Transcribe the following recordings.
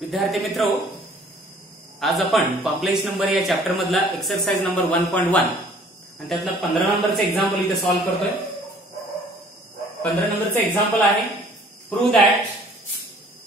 विद्यार्थी मित्रो, आज आपण कॉम्प्लेक्स नंबर या चॅप्टर मधला एक्सरसाइज नंबर 1.1 आणि त्यातला 15 नंबरचा एक्झाम्पल इथे सॉल्व्ह करतोय. 15 नंबरचा एक्झाम्पल आहे prove that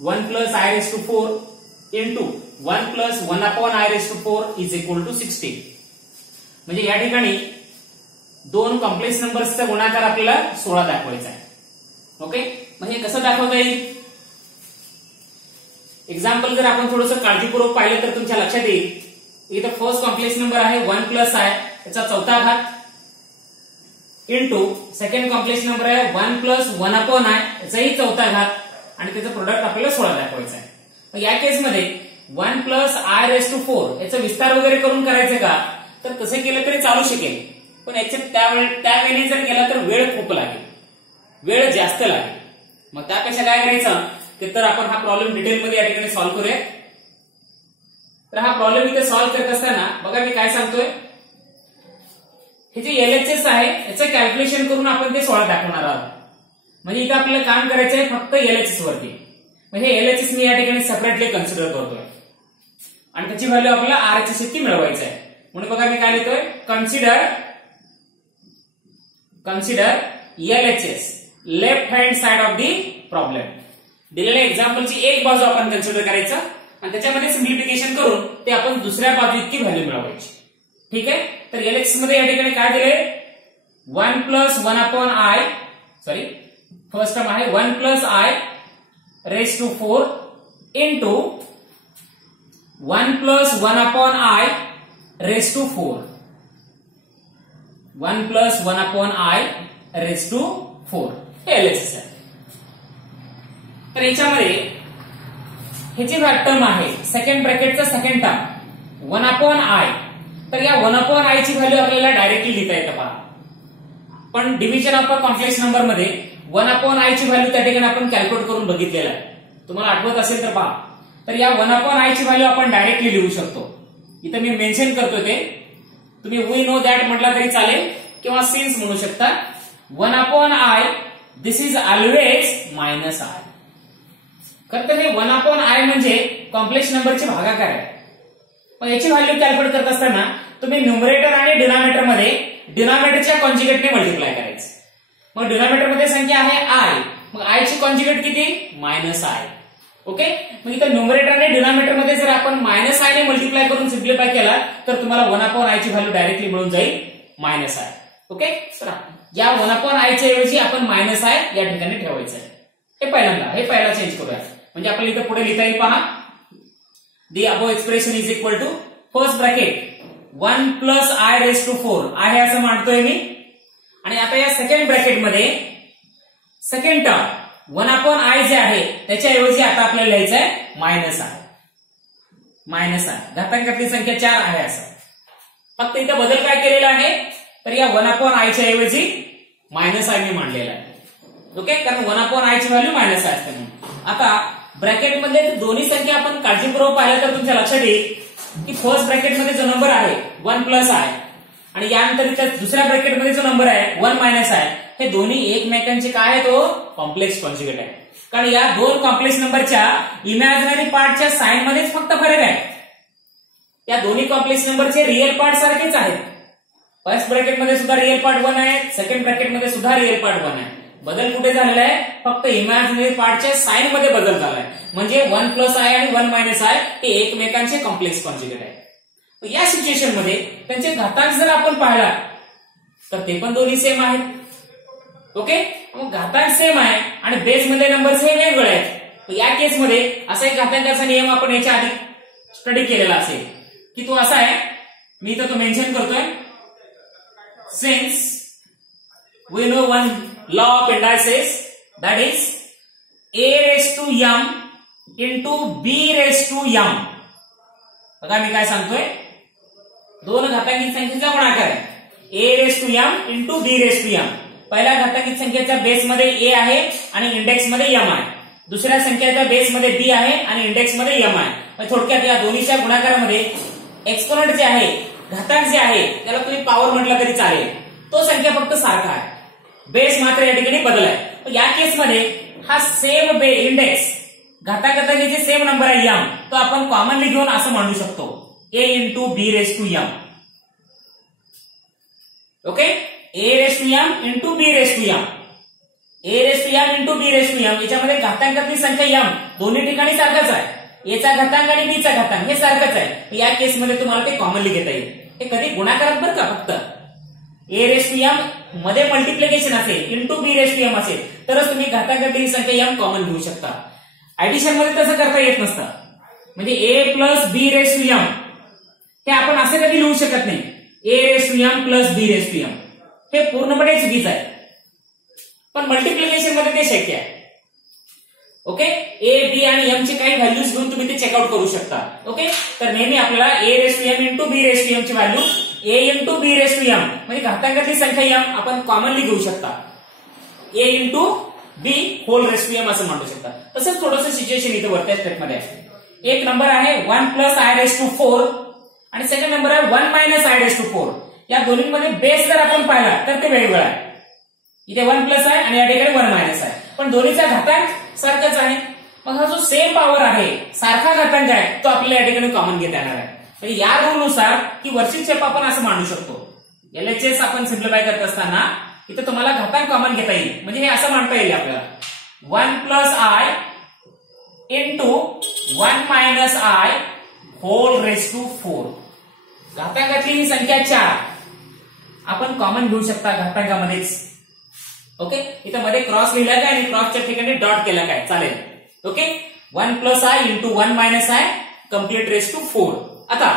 1 + i⁴ into 1 + 1/i⁴ is equal to 60. म्हणजे या ठिकाणी दोन कॉम्प्लेक्स नंबर्सचा गुणाकार आपल्याला 16 दाखवायचा आहे. ओके, मग हे कसं दाखवता येईल? एक्झाम्पल जर आपण थोडंसं काळजीपूर्वक पाहिलं तर तुमच्या लक्षात येईल. इथं फर्स्ट कॉम्प्लेक्स नंबर आहे 1 + i त्याचा चौथा घात इंटू सेकंड कॉम्प्लेक्स नंबर आहे 1 + 1/i याचाही चौथा घात आणि त्याचं प्रोडक्ट आपल्याला 16 दाखवायचं आहे. मग या केसमध्ये 1 + i⁴ याचा विस्तार वगैरे करून करायचं का? तर तसे केलं तरी चालू शकेल, पण याच्यात त्यावेळी जर केला तर वेळ खूप लागेल, वेळ जास्त लागेल. मग त्यापेक्षा काय करायचं ते तर आपण हा प्रॉब्लेम डिटेलमध्ये या ठिकाणी सॉल्व्ह करूया. तर हा प्रॉब्लेम इथे सॉल्व्ह करत असताना बघा मी काय सांगतोय, हे जे LHS आहे याचं कॅल्क्युलेशन करून आपण ते 16 दाखवणार आहोत. म्हणजे इथे आपल्याला काम करायचं आहे फक्त LHS वरती. मग हे LHS मी या ठिकाणी सेपरेटली कन्सिडर करतोय आणि त्याची व्हॅल्यू आपल्याला RHS इतकी मिळवायची आहे. म्हणून बघा मी काय लिहितोय, consider LHS left hand side of the problem. दिलेल्या एक्झाम्पलची एक बाजू आपण कन्सिडर करायचं आणि त्याच्यामध्ये सिम्प्लिफिकेशन करून ते आपण दुसऱ्या बाजू इतकी व्हॅल्यू मिळवायची. ठीक आहे, तर LHS मध्ये या ठिकाणी काय दिले, 1 + 1/i सॉरी फर्स्ट टर्म आहे 1 + i⁴ इंटू 1 + 1/i⁴ 1 + 1/i⁴ हे LHS आहे. तर याच्यामध्ये हे जे टर्म आहे सेकंड ब्रॅकेटचा सेकंड टर्म 1/i, तर या 1/i ची व्हॅल्यू आपल्याला डायरेक्टली लिहिता येतं पहा. पण division of a complex number मध्ये 1/i ची व्हॅल्यू त्या ठिकाणी आपण कॅल्क्युलेट करून बघितलेलं आहे. तुम्हाला आठवत असेल तर पहा. तर या 1/i ची व्हॅल्यू आपण डायरेक्टली लिहू शकतो. इथे मी मेन्शन करतोय ते, तुम्ही वी नो दॅट म्हटला तरी चालेल किंवा सिन्स म्हणू शकता. 1/i this is always -i. खरं तर हे 1/i म्हणजे कॉम्प्लेक्स नंबरचे भागाकार आहे. मग याची व्हॅल्यू कॅल्क्युलेट करत असताना तुम्ही न्यूमरेटर आणि डिनॉमिनेटर मध्ये डिनॉमिनेटरच्या कॉन्जुगेटने मल्टिप्लाय करायचं. मग डिनॉमिनेटर मध्ये संख्या आहे i, मग i ची कॉन्जुगेट किती, -i. ओके, मग इथं न्यूमरेटर आणि डिनॉमिनेटर मध्ये जर आपण -i ने मल्टिप्लाय करून सिम्प्लिफाय केला तर तुम्हाला 1/i ची व्हॅल्यू डायरेक्टली मिळून जाईल -i. ओके, तर या 1/i च्या ऐवजी आपण -i या ठिकाणी ठेवायचं आहे. हे पहिला चेंज करूया. म्हणजे आपल्याला इथे पुढे लिहिता येईल पहा, the above expression is equal to first bracket 1 + i⁴ आहे असं मांडतोय मी. आणि आता या सेकंड ब्रॅकेट मध्ये सेकंड टर्म 1/i जे आहे त्याच्याऐवजी आता आपल्याला लिहायचं आहे -i. घातांकातली संख्या 4 आहे असं. फक्त इथं बदल काय केलेला आहे, तर या 1/i च्या ऐवजी -i मी मांडलेला आहे. ओके, कारण 1/i ची व्हॅल्यू -i असते म्हणून. आता ब्रॅकेट मध्ये दोन्ही संख्या आपण काळजीपूर्वक पाहिल्या तर तुमच्या लक्षात येईल की फर्स्ट ब्रॅकेट मध्ये जो नंबर आहे 1 + i आणि यानंतर दुसऱ्या ब्रॅकेट मध्ये जो नंबर आहे 1 - i, हे दोन्ही एकमेकांचे काय आहे, तो कॉम्प्लेक्स कॉन्जुगेट आहे. कारण या दोन कॉम्प्लेक्स नंबरच्या इमॅजिनरी पार्टच्या साइन मध्येच फक्त फरक आहे. या दोन्ही कॉम्प्लेक्स नंबरचे रिअल पार्ट सारखेच आहेत. फर्स्ट ब्रॅकेट मध्ये सुद्धा रिअल पार्ट 1 आहे, सेकंड ब्रॅकेट मध्ये सुद्धा रिअल पार्ट 1 आहे. बदल कुठे झालेला आहे, फक्त इमॅजिनरी पार्टच्या साइन मध्ये बदल झालाय. म्हणजे 1 + i आणि 1 - i हे एकमेकांचे कॉम्प्लेक्स कॉन्जुगेट आहे. या सिच्युएशन मध्ये त्यांचे घातांक जर आपण पाहिला तर ते पण दोन्ही सेम आहेत. ओके, मग घातांक सेम आहे आणि बेस मध्ये नंबर्स हे वेगवेगळे आहेत. या केसमध्ये असा एक घातांकाचा नियम आपण याच्या आधी स्टडी केलेला असेल की तो असा आहे, मी इथं तो मेन्शन करतोय, since we know one law of indices, that is a⁻m into b⁻m. बघा मी काय सांगतोय, दोन घातांकित संख्येचा गुणाकार आहे a⁻m into b⁻m. पहिल्या घातांकित संख्येच्या बेस मध्ये a आहे आणि इंडेक्स मध्ये m आहे. दुसऱ्या संख्येच्या बेस मध्ये b आहे आणि इंडेक्स मध्ये m आहे. थोडक्यात या दोन्हीच्या गुणाकारामध्ये एक्सपोनंट जे आहे, घातांक जे आहे, त्याला तुम्ही पॉवर म्हटलं तरी चालेल, तो संख्या फक्त सारखा आहे, बेस मात्र या ठिकाणी बदल आहे. या केसमध्ये हा सेम इंडेक्स घातांकातले जे सेम नंबर आहे m तो आपण कॉमनली घेऊन असं म्हणू शकतो a into B raise to m. Okay, a raise to m into B raise to m. a raise to m into B raise to m याच्यामध्ये घातांकातली संख्या m दोन्ही ठिकाणी सारखाच आहे. a चा घातांक आणि b चा घातांक हे सारखंच आहे. या केसमध्ये तुम्हाला ते कॉमनली घेता येईल. हे कधी गुणाकारात बरं का, फक्त a रेस टू m मध्ये मल्टिप्लिकेशन असेल into B raise to m असेल तरच तुम्ही घातांकातली संख्या m कॉमन घेऊ शकता. ऍडिशन मध्ये तसं करता येत नसतं. म्हणजे a plus B raise to m हे आपण असे कधी लिहू शकत नाही. a raise to m plus B raise to m हे पूर्णपणे चुकीचं आहे. पण मल्टिप्लिकेशन मध्ये ते शक्य आहे. ओके, a b आणि m ची काही व्हॅल्यूज घेऊन तुम्ही ते चेकआउट करू शकता. ओके, तर नेहमी आपल्याला a raise to m into B raise to m ची value a into B raise to m म्हणजे घातांकातली संख्या m आपण कॉमनली घेऊ शकता. a into B whole raise to m असं म्हणू शकता. तसंच थोडंसं सिच्युएशन इथे वरच्या स्टेप मध्ये आहे. एक नंबर आहे 1 प्लस आय रेस टू 4 आणि सेकंड नंबर आहे 1 मायनस आय रेस टू 4. या दोन्हीमध्ये बेस जर आपण पाहिला तर ते वेगवेगळं आहे. इथे 1 प्लस आहे आणि या ठिकाणी 1 मायनस आहे, पण दोन्हीचा घातांक सारखाच आहे. मग हा जो सेम पॉवर आहे, सारखा घातांक आहे, तो आपल्याला या ठिकाणी कॉमन घेता येणार आहे. म्हणजे या रूल नुसार की वरची स्टेप आपण असं मांडू शकतो. LHS आपण सिम्प्लिफाय करत असताना इथे तुम्हाला घातांक कॉमन घेता येईल. म्हणजे हे असं मांडता येईल आपल्याला 1 plus I into 1 minus I whole raise to 4. घातांकातली ही संख्या 4 आपण कॉमन घेऊ शकता घातांकामध्येच. ओके, इथं मध्ये क्रॉस लिहिला काय आणि क्रॉसच्या ठिकाणी डॉट केला काय चालेल. Okay, 1 plus I into 1 minus I complete raise to 4. आता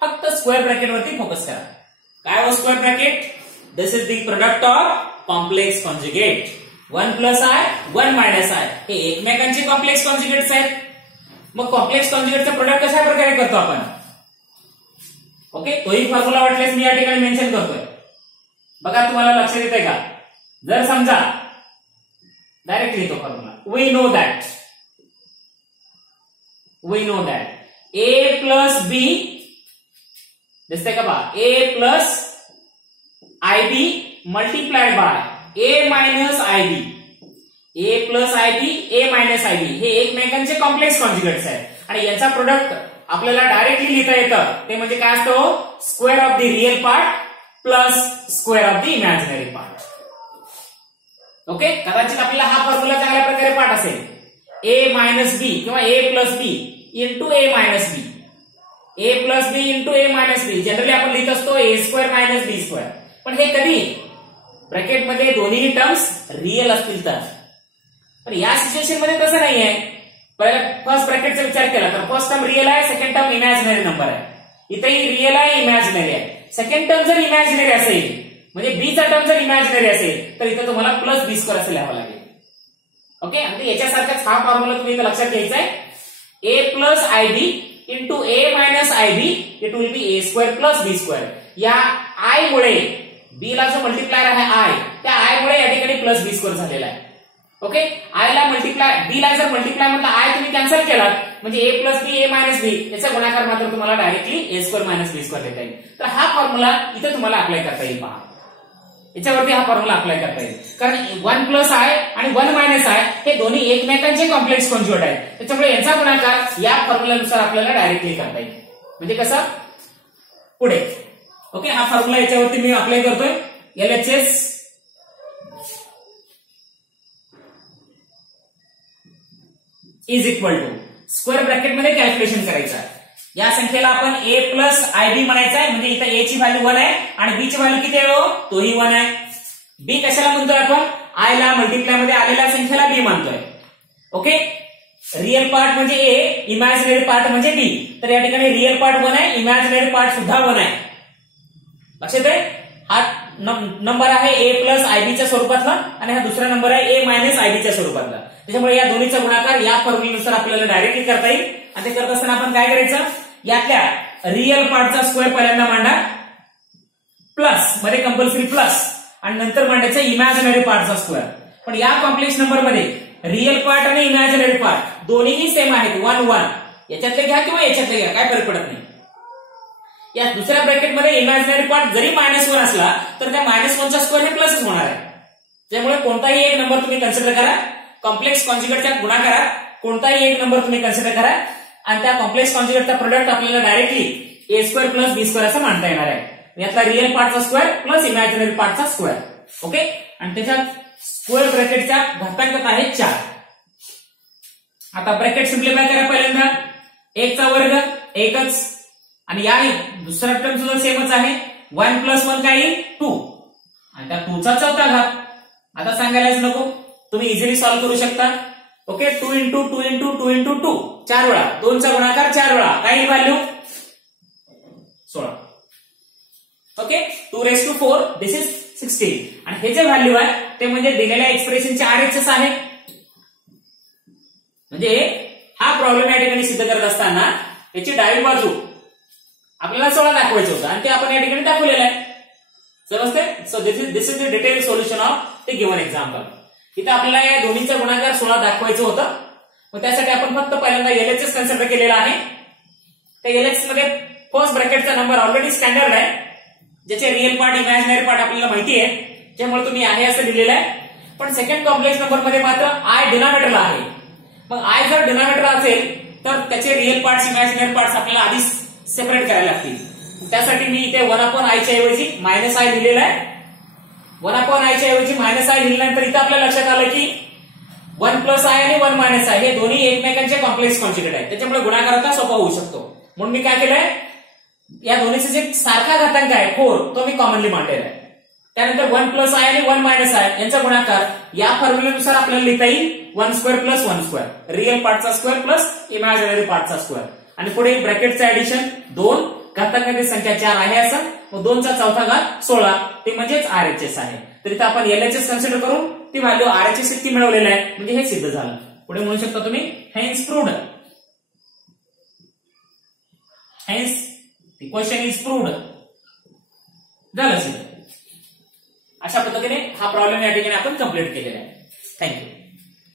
फक्त स्क्वेअर ब्रॅकेट वरती फोकस करा. काय हो square bracket? This is the product of complex conjugate. 1 plus I 1 minus I हे एकमेकांचे कॉम्प्लेक्स कॉन्जुगेट्स आहेत. मग कॉम्प्लेक्स कॉन्जुगेटचं प्रोडक्ट कशा प्रकारे करतो आपण? ओके, तोही फॉर्म्युला वाटल्यास मी या ठिकाणी मेन्शन करतोय. बघा तुम्हाला लक्षात येते का? जर समजा डायरेक्ट लिहितो formula. We know that a plus B दिसते का बा, a plus I B multiplied by a minus I B. a plus I B a minus I B हे एकमेकांचे कॉम्प्लेक्स कॉन्जुगेट्स आहेत. आणि याचा प्रोडक्ट आपल्याला डायरेक्टली लिहिता येतं. ते म्हणजे काय असतं? Square of the real part plus square of the imaginary part. Okay, कदाचित आपल्याला हा फॉर्म्युला चांगल्या प्रकारे पाठ असेल. a मायनस बी किंवा a plus B into a minus B. a plus B into a minus B generally आपण लिहित असतो a square minus B square. पण हे कधी ब्रॅकेटमध्ये दोन्ही टर्म्स रिअल असतील तर. पण या सिच्युएशन मध्ये तसं नाहीये. पहिला फर्स्ट ब्रॅकेटचा विचार केला तर फर्स्ट टर्म रिअल आहे, सेकंड टर्म इमॅजिनरी नंबर आहे. इथेही रिअल आहे, इमॅजिनरी आहे. सेकंड टर्म जर इमॅजिनरी असेल म्हणजे बी चा टर्म जर इमॅजिनरी असेल तर इथे तुम्हाला प्लस बी स्क्वेअर असं लिहावं लागेल. ओके, आणि याच्यासारखाच हा फॉर्म्युला तुम्ही इथे लक्षात घ्यायचा आहे. a plus I B into a minus I B it will be a square plus B square. या आय मुळे बी ला जो मल्टिप्लायर आहे आय, त्या आय मुळे या ठिकाणी प्लस बी स्क्वेअर झालेला आहे. ओके, आय ला मल्टिप्लाय बी ला जर मल्टिप्लाय म्हटलं आय तुम्ही कॅन्सल केलात म्हणजे a plus B a minus B याचा गुणाकार मात्र तुम्हाला directly a square minus B square देता येईल. तर हा फॉर्म्युला इथे तुम्हाला अप्लाय करता येईल. पहा, याच्यावरती हा फॉर्म्युला अप्लाय करता येईल. कारण 1 प्लस आय आणि 1 मायनस आय हे दोन्ही एकमेकांचे कॉम्प्लेक्स कॉन्जुगेट आहेत. त्याच्यामुळे यांचा गुणाकार या फॉर्म्युलानुसार आपल्याला डायरेक्टली करता येईल. म्हणजे कसं पुढे. ओके, हा फॉर्म्युला याच्यावरती मी अप्लाय करतोय. LHS is equal to square bracket मध्ये कॅल्क्युलेशन करायचं आहे. या संख्येला आपण a प्लस आय बी म्हणायचं आहे. म्हणजे इथं a ची व्हॅल्यू 1 आहे आणि b ची व्हॅल्यू किती आहे? तोही 1 आहे. b कशाला म्हणतोय आपण? आय ला मल्टिप्लाय मध्ये आलेल्या संख्येला b म्हणतोय. ओके, रिअल पार्ट म्हणजे a, इमॅजिनरी पार्ट म्हणजे b. तर या ठिकाणी रिअल पार्ट 1 आहे, इमॅजिनरी पार्ट सुद्धा 1 आहे. लक्षात आहे? हा नंबर आहे a प्लस आय बी च्या स्वरूपातला आणि हा दुसरा नंबर आहे a मायनस आय बी च्या स्वरूपातला. त्याच्यामुळे या दोन्हीचा गुणाकार या फॉर्म्युल्यानुसार आपल्याला डायरेक्टली करता येईल. आणि ते करत असताना आपण काय करायचं? यातल्या रिअल पार्टचा स्क्वेअर पहिल्यांदा मांडा, प्लस मध्ये कंपल्सरी प्लस, आणि नंतर मांडायचा इमॅजिनरी पार्टचा स्क्वेअर. पण या कॉम्प्लेक्स नंबर मध्ये रिअल पार्ट आणि इमॅजिनरी पार्ट दोन्हीही सेम आहेत. 1 1 याच्यातले घ्या किंवा याच्यातले घ्या, काय फरक पडत नाही. या दुसऱ्या ब्रॅकेटमध्ये इमॅजिनरी पार्ट जरी -1 असला तर त्या -1 चा स्क्वेअर हे प्लसच होणार आहे. त्यामुळे कोणताही एक नंबर तुम्ही कन्सिडर करा, कॉम्प्लेक्स कॉन्जुगेटच्या गुणाकारात कोणताही एक नंबर तुम्ही कन्सिडर करा आणि त्या कॉम्प्लेक्स कॉन्जुगेटचा प्रोडक्ट आपल्याला directly A square plus B square असं मांडता येणार आहे. यातला रिअल पार्टचा स्क्वेअर प्लस इमॅजिनरी पार्टचा स्क्वेअर. ओके. आणि त्याच्यात स्क्वेअर ब्रॅकेटचा घातांक आहे 4. आता ब्रॅकेट सिम्प्लिफाय करा. पहिल्यांदा 1 चा वर्ग 1च आणि या दुसरा टर्म सुद्धा सेमच आहे. 1 प्लस 1 काय येईल 2 आणि त्या 2 चा चौथा घात. आता सांगायलाच नको, तुम्ही इझिली सॉल्व्ह करू शकता. ओके. 2 इंटू 2 इंटू 2 इंटू 2 4 वेळा, 2 चा गुणाकार 4 वेळा काय येईल value 16. Okay. 2 raised to 4 this is 16 आणि हे जे व्हॅल्यू आहे ते म्हणजे दिलेल्या एक्सप्रेशनचे RHS आहे. म्हणजे हा प्रॉब्लेम या ठिकाणी सिद्ध करत असताना याची डावी बाजू आपल्याला 16 दाखवायचं होतं आणि ते आपण या ठिकाणी दाखवलेलं आहे. समजते. So this is the detail solution of the given example. इथे आपल्याला या दोन्हीचा गुणाकार 16 दाखवायचं होतं. मग त्यासाठी आपण फक्त पहिल्यांदा LHS कन्सिडर केलेला आहे. त्या LHS मध्ये फर्स्ट ब्रॅकेटचा नंबर ऑलरेडी स्टँडर्ड आहे, ज्याचे रिअल पार्ट इमॅजिनरी पार्ट आपल्याला माहिती आहे, त्यामुळे तुम्ही आहे असं दिलेलं आहे. पण सेकंड कॉम्प्लेक्स नंबर मध्ये मात्र आय डिनॉमिनेटरला आहे. मग आय जर डिनॉमिनेटर असेल तर त्याचे रिअल पार्ट्स इमॅजिनरी पार्ट्स आपल्याला आधी सेपरेट करायला लागतील. त्यासाठी मी इथे 1/i च्या ऐवजी -i लिहिलेलं आहे. 1/i च्या ऐवजी -i लिहिल्यानंतर इथे आपल्या लक्षात आलं की 1 प्लस आय आणि 1 - i हे दोन्ही एकमेकांचे कॉम्प्लेक्स कॉन्जुगेट आहेत. त्याच्यामुळे गुणाकार आता सोपा होऊ शकतो. म्हणून मी काय केलंय, या दोन्हीचा जे सारखा घातांक आहे 4 तो मी कॉमनली मांडलेला आहे. त्यानंतर 1 प्लस आय आणि 1 - i यांचा गुणाकार या फॉर्म्युलेनुसार आपल्याला लिहिता येईल 1 स्क्वेअर प्लस 1 स्क्वेअर, रिअल पार्टचा स्क्वेअर प्लस इमॅजिनरी पार्टचा स्क्वेअर आणि पुढे ब्रॅकेटचं ऍडिशन 2, घातांकाची संख्या 4 आहे असं, मग 2 चा चौथा घात 16 ते म्हणजेच RHS आहे. तर इथे आपण LHS कन्सिडर करून ती व्हॅल्यू RHS इतकी मिळवलेली आहे, म्हणजे हे सिद्ध झालं. पुढे म्हणू शकता तुम्ही hence proved. Hence the question is proved. झालं सिद्ध. अशा पद्धतीने हा प्रॉब्लेम या ठिकाणी आपण कंप्लीट केलेला आहे. थँक्यू.